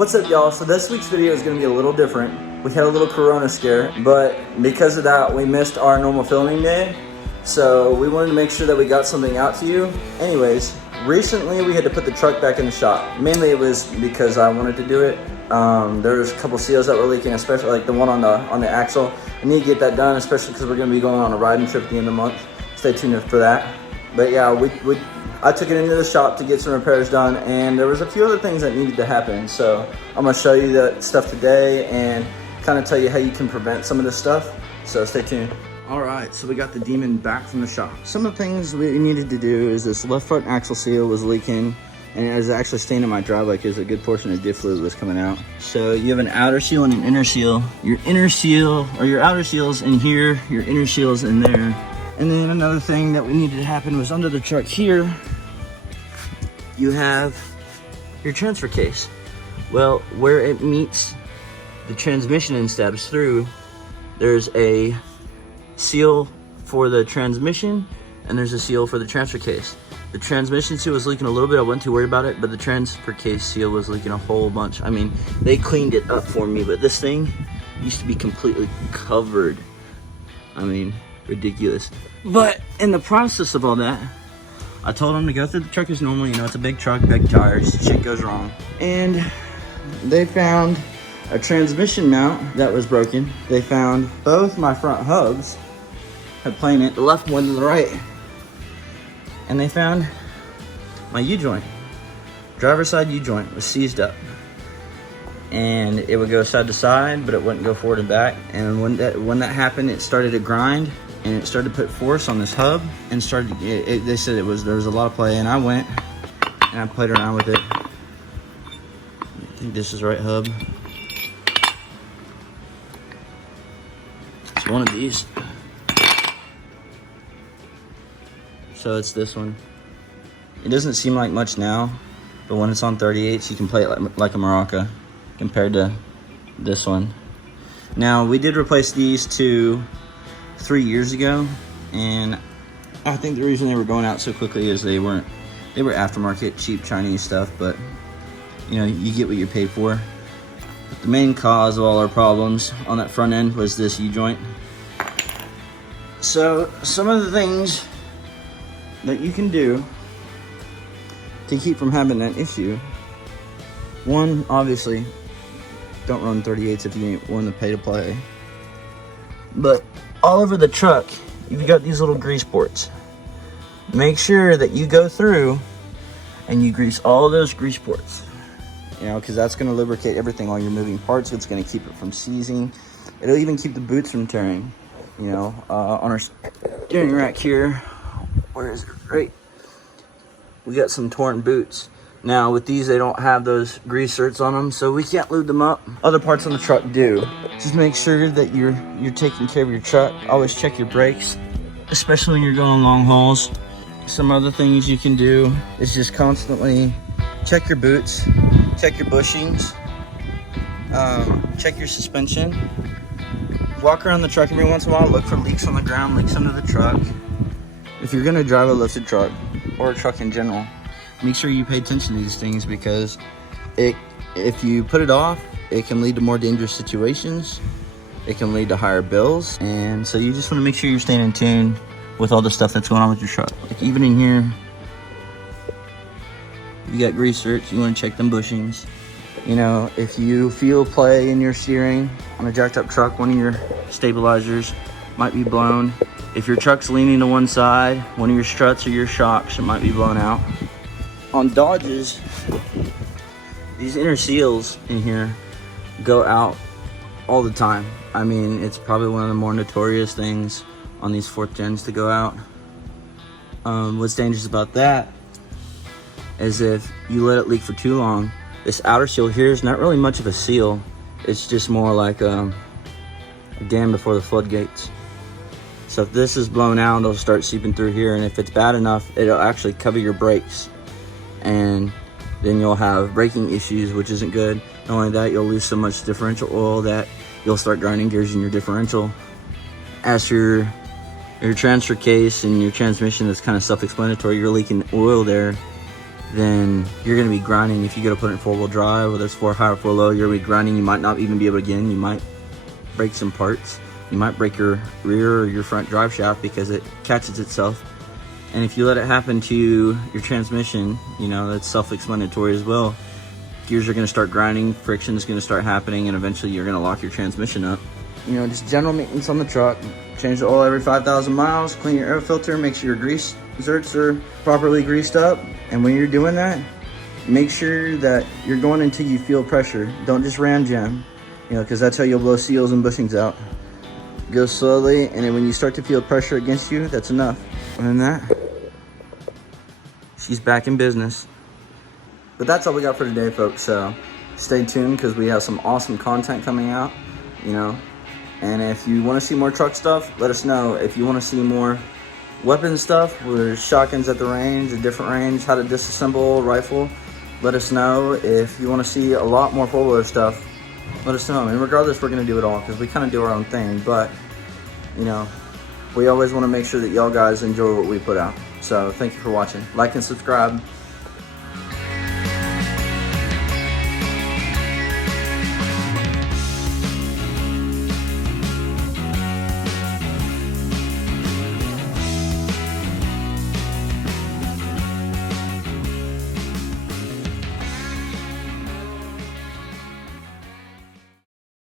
What's up, y'all? So this week's video is going to be a little different. We had a little corona scare, but because of that, we missed our normal filming day. So we wanted to make sure that we got something out to you. Anyways, recently we had to put the truck back in the shop. Mainly it was because I wanted to do it. There was a couple seals that were leaking, especially like the one on the axle. I need to get that done, especially because we're going to be going on a riding trip at the end of the month. Stay tuned for that. But yeah, I took it into the shop to get some repairs done, and there was a few other things that needed to happen. So I'm going to show you that stuff today and kind of tell you how you can prevent some of this stuff. So stay tuned. All right, so we got the Demon back from the shop. Some of the things we needed to do is this left front axle seal was leaking, and it was actually staying in my driveway because a good portion of diff fluid was coming out. So you have an outer seal and an inner seal. Your inner seal, or your outer seal's in here, your inner seal's in there. And then another thing that we needed to happen was under the truck here, you have your transfer case. Well, where it meets the transmission and steps through, there's a seal for the transmission and there's a seal for the transfer case. The transmission seal was leaking a little bit. I wasn't too worried about it, but the transfer case seal was leaking a whole bunch. I mean, they cleaned it up for me, but this thing used to be completely covered. I mean, ridiculous. But in the process of all that, I told them to go through the truck as normal. You know, it's a big truck, big tires, shit goes wrong. And they found a transmission mount that was broken. They found both my front hubs had planet, the left one to the right. And they found my U-joint. Driver's side U-joint was seized up. And it would go side to side, but it wouldn't go forward and back. And when that happened, it started to grind, and it started to put force on this hub, and they said there was a lot of play, and I went and I played around with it. I think this is the right hub. It's one of these. So it's this one. It doesn't seem like much now, but when it's on 38s, you can play it like a maraca compared to this one. Now, we did replace these two 3 years ago, and I think the reason they were going out so quickly is they were aftermarket, cheap Chinese stuff, but you know, you get what you paid for. But the main cause of all our problems on that front end was this U-joint. So some of the things that you can do to keep from having that issue: one, obviously, don't run 38s if you ain't willing to pay to play. But all over the truck, you've got these little grease ports. Make sure that you go through and you grease all of those grease ports. You know, because that's going to lubricate everything while you're moving parts. It's going to keep it from seizing. It'll even keep the boots from tearing. You know, on our steering rack here, where is it? Right. We got some torn boots. Now with these, they don't have those grease certs on them, so we can't lube them up. Other parts on the truck do. Just make sure that you're taking care of your truck. Always check your brakes, especially when you're going on long hauls. Some other things you can do is just constantly check your boots, check your bushings, check your suspension. Walk around the truck every once in a while, look for leaks on the ground, leaks under the truck. If you're gonna drive a lifted truck, or a truck in general, make sure you pay attention to these things, because if you put it off, it can lead to more dangerous situations. It can lead to higher bills. And so you just want to make sure you're staying in tune with all the stuff that's going on with your truck. Like even in here, you got grease certs, you want to check them bushings. You know, if you feel play in your steering on a jacked up truck, one of your stabilizers might be blown. If your truck's leaning to one side, one of your struts or your shocks, it might be blown out. On Dodges, these inner seals in here go out all the time. I mean, it's probably one of the more notorious things on these 4th gens to go out. What's dangerous about that is if you let it leak for too long. This outer seal here is not really much of a seal. It's just more like a dam before the floodgates. So if this is blown out, it'll start seeping through here, and if it's bad enough, it'll actually cover your brakes, and then you'll have braking issues, which isn't good. Not only that, you'll lose so much differential oil that you'll start grinding gears in your differential. As for your transfer case and your transmission, that's kind of self-explanatory. You're leaking oil there, then you're gonna be grinding. If you go to put it in 4-wheel drive, whether it's 4 high or 4 low, you're gonna be grinding. You might not even be able to get in. You might break some parts. You might break your rear or your front drive shaft because it catches itself. And if you let it happen to your transmission, you know, that's self-explanatory as well. Gears are gonna start grinding, friction is gonna start happening, and eventually you're gonna lock your transmission up. You know, just general maintenance on the truck. Change the oil every 5,000 miles, clean your air filter, make sure your grease zerks are properly greased up. And when you're doing that, make sure that you're going until you feel pressure. Don't just ram jam, you know, because that's how you'll blow seals and bushings out. Go slowly, and then when you start to feel pressure against you, that's enough. Other than that, she's back in business. But that's all we got for today, folks. So stay tuned because we have some awesome content coming out, you know. And if you want to see more truck stuff, let us know. If you want to see more weapon stuff, with shotguns at the range, a different range, how to disassemble a rifle, let us know. If you want to see a lot more 4-wheeler stuff, let us know. And regardless, we're going to do it all because we kind of do our own thing. But, you know, we always want to make sure that y'all guys enjoy what we put out. So thank you for watching. Like and subscribe.